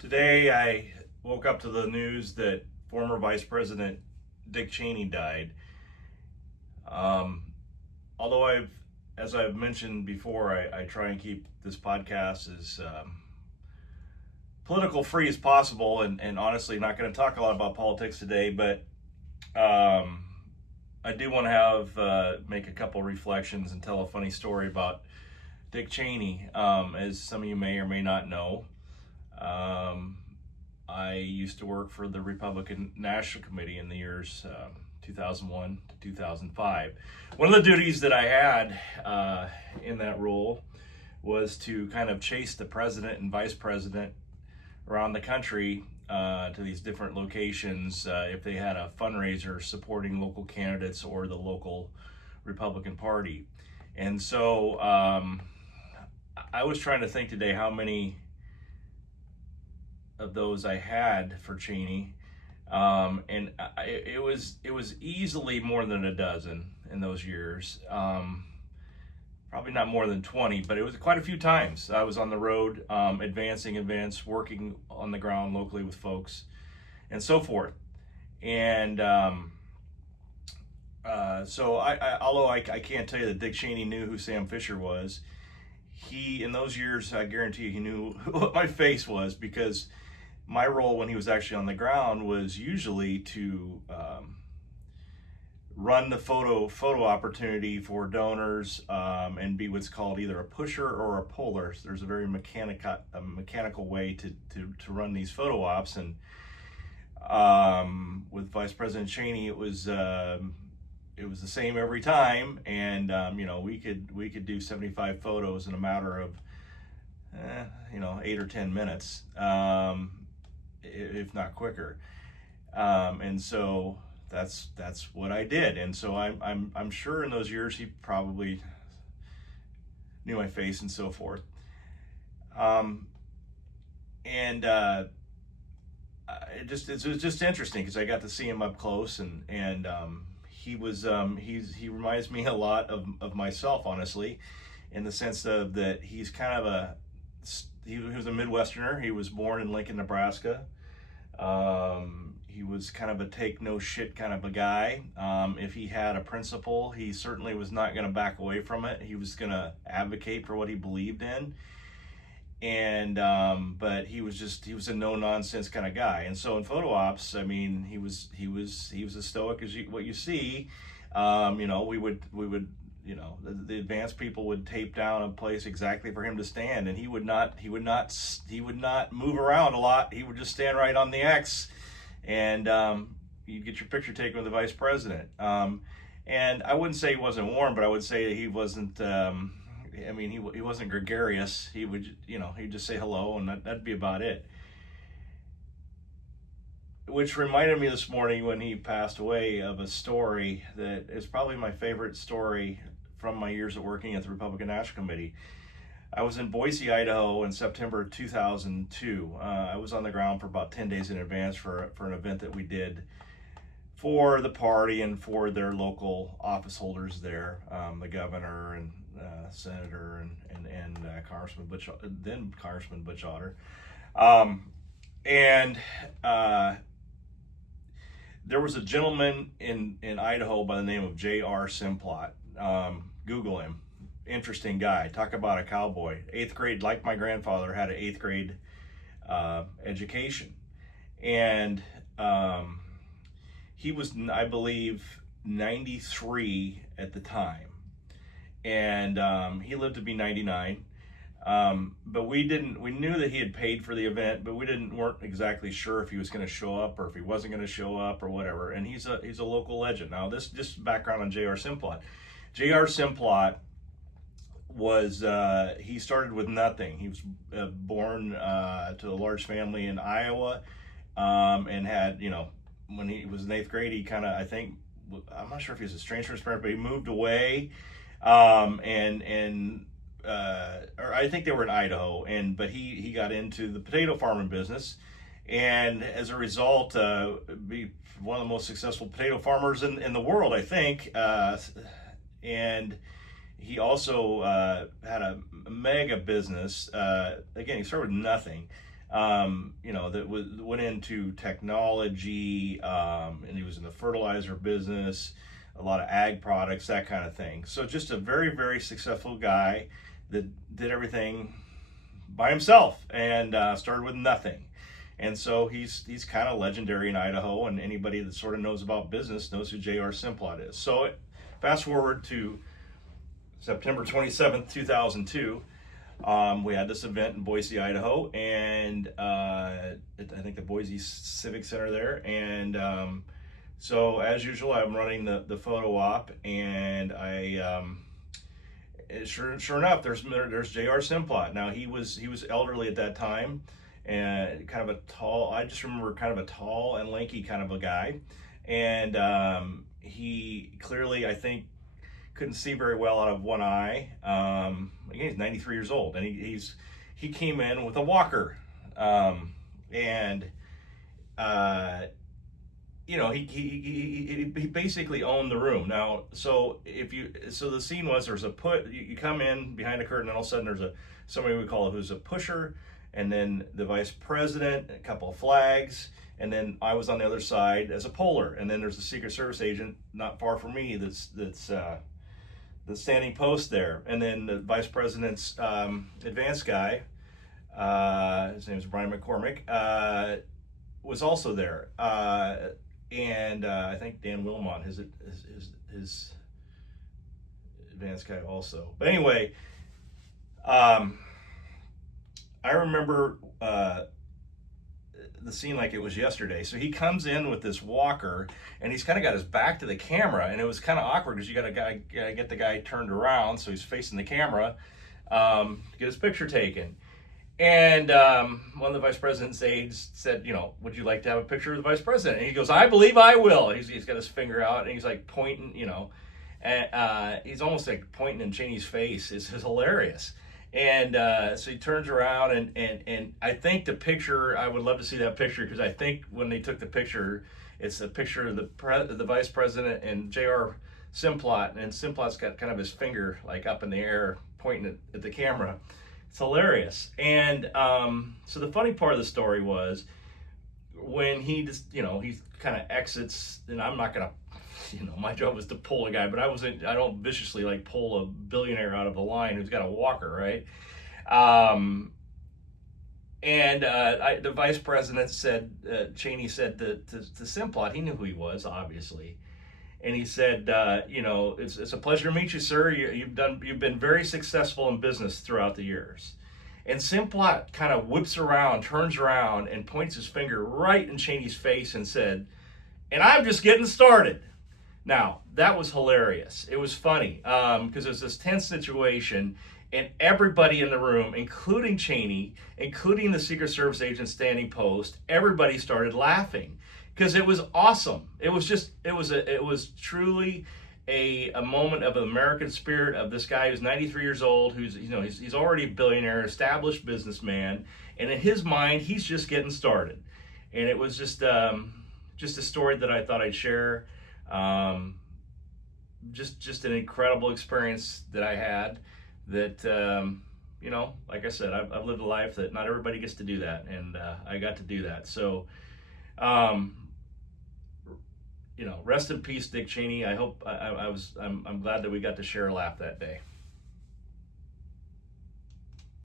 Today I woke up to the news that former Vice President Dick Cheney died. Um, although as I've mentioned before, I try and keep this podcast as political free as possible, and honestly not going to talk a lot about politics today, but I do want to make a couple reflections and tell a funny story about Dick Cheney. As some of you may or may not know, I used to work for the Republican National Committee in the years 2001 to 2005. One of the duties that I had in that role was to kind of chase the president and vice president around the country to these different locations if they had a fundraiser supporting local candidates or the local Republican Party. And so I was trying to think today how many of those I had for Cheney, and it was easily more than a dozen in those years. Probably not more than 20, but it was quite a few times. I was on the road, advancing events, working on the ground locally with folks, and so forth. And so although I can't tell you that Dick Cheney knew who Sam Fisher was, he, in those years, I guarantee you, he knew what my face was, because my role when he was actually on the ground was usually to run the photo opportunity for donors, and be what's called either a pusher or a puller. So there's a very mechanical way to run these photo ops, and with Vice President Cheney, it was the same every time, and we could do 75 photos in a matter of 8 or 10 minutes, if not quicker. And so that's what I did. And so I'm sure in those years he probably knew my face and so forth. It was just interesting because I got to see him up close, and he reminds me a lot of myself, honestly, in the sense of that he's kind of he was a Midwesterner. He was born in Lincoln, Nebraska. He was kind of a take no shit kind of a guy. If he had a principle, he certainly was not going to back away from it. He was going to advocate for what he believed in. And but he was a no nonsense kind of guy. And so in photo ops, I mean, he was as stoic as what you see. We would the advanced people would tape down a place exactly for him to stand, and he would not move around a lot. He would just stand right on the X, and you'd get your picture taken with the vice president. And I wouldn't say he wasn't warm, but I would say he wasn't. He wasn't gregarious. He would, he'd just say hello, and that'd be about it. Which reminded me this morning when he passed away of a story that is probably my favorite story from my years of working at the Republican National Committee. I was in Boise, Idaho in September 2002. I was on the ground for about 10 days in advance for an event that we did for the party and for their local office holders there, the governor and senator and Congressman Butch Otter. There was a gentleman in Idaho by the name of J.R. Simplot. Google him. Interesting guy. Talk about a cowboy. 8th grade, like my grandfather, had an 8th grade education. And he was, I believe, 93 at the time. And he lived to be 99. But we knew that he had paid for the event, but weren't exactly sure if he was going to show up or if he wasn't going to show up or whatever. And he's a local legend. Now, this just background on J.R. Simplot. J.R. Simplot was, he started with nothing. He was born to a large family in Iowa, and had, when he was in 8th grade, he kind of, I'm not sure if he was estranged from his parents, but he moved away, or I think they were in Idaho, but he got into the potato farming business, and as a result, be one of the most successful potato farmers in the world, I think. And he also had a mega business. Again, he started with nothing. that went into technology, and he was in the fertilizer business, a lot of ag products, that kind of thing. So just a very, very successful guy that did everything by himself and started with nothing. And so he's kind of legendary in Idaho, and anybody that sort of knows about business knows who J.R. Simplot is. So fast forward to September 27th, 2002. We had this event in Boise, Idaho, and I think the Boise Civic Center there. And so as usual, I'm running the photo op, and sure enough, there's J.R. Simplot. Now he was elderly at that time, and kind of a tall. I just remember kind of a tall and lanky kind of a guy, and he clearly, I think, couldn't see very well out of one eye. Again, he's 93 years old, and he came in with a walker, and he basically owned the room. Now, so the scene was, you come in behind a curtain, and all of a sudden there's somebody we call it who's a pusher, and then the vice president, a couple of flags, and then I was on the other side as a poller, and then there's a Secret Service agent not far from me that's the standing post there, and then the vice president's advance guy, his name is Brian McCormick, was also there, and I think Dan Wilmot, his advance guy also. But anyway, I remember the scene like it was yesterday. So he comes in with this walker, and he's kind of got his back to the camera, and it was kind of awkward because you got to get the guy turned around so he's facing the camera to get his picture taken. And one of the vice president's aides said, would you like to have a picture of the vice president? And he goes, I believe I will. He's got his finger out, and he's like pointing, and he's almost like pointing in Cheney's face. It's hilarious. And so he turns around, and I think the picture, I would love to see that picture, because I think when they took the picture, it's a picture of the vice president and J.R. Simplot, and Simplot's got kind of his finger like up in the air pointing at the camera. It's hilarious. And so the funny part of the story was when he just, he kind of exits, and I'm not going to, my job was to pull a guy, but I don't viciously like pull a billionaire out of the line who's got a walker, right? The vice president said, Cheney said to Simplot, he knew who he was, obviously. And he said, it's a pleasure to meet you, sir. You've been very successful in business throughout the years. And Simplot kind of whips around, turns around, and points his finger right in Cheney's face and said, and I'm just getting started. Now, that was hilarious. It was funny because it was this tense situation, and everybody in the room, including Cheney, including the Secret Service agent standing post, everybody started laughing because it was awesome. It was truly a moment of American spirit of this guy who's 93 years old, who's he's already a billionaire, established businessman, and in his mind, he's just getting started. And it was just a story that I thought I'd share. Just an incredible experience that I had that, like I said, I've lived a life that not everybody gets to do that. And, I got to do that. So, rest in peace, Dick Cheney. I'm glad that we got to share a laugh that day.